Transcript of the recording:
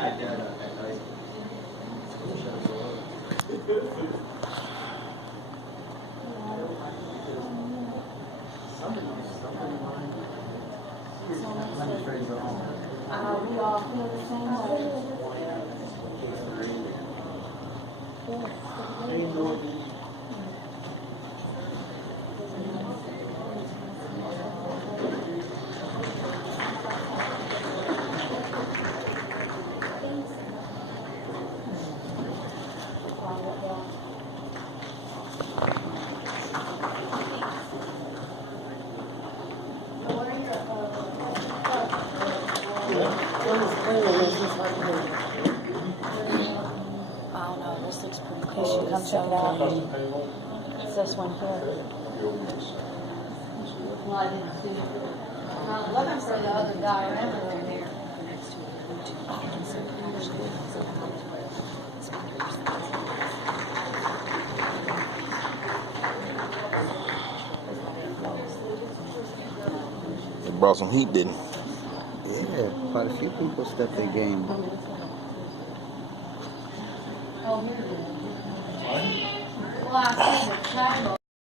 We all feel the same way. I don't know, this looks pretty cool. You should come check it out. It's this one here. Well, I didn't see it. Let them say the other diorama over here. It brought some heat, didn't it? Yeah, quite a few people stepped their game. Oh, here it is. Well, I see the table.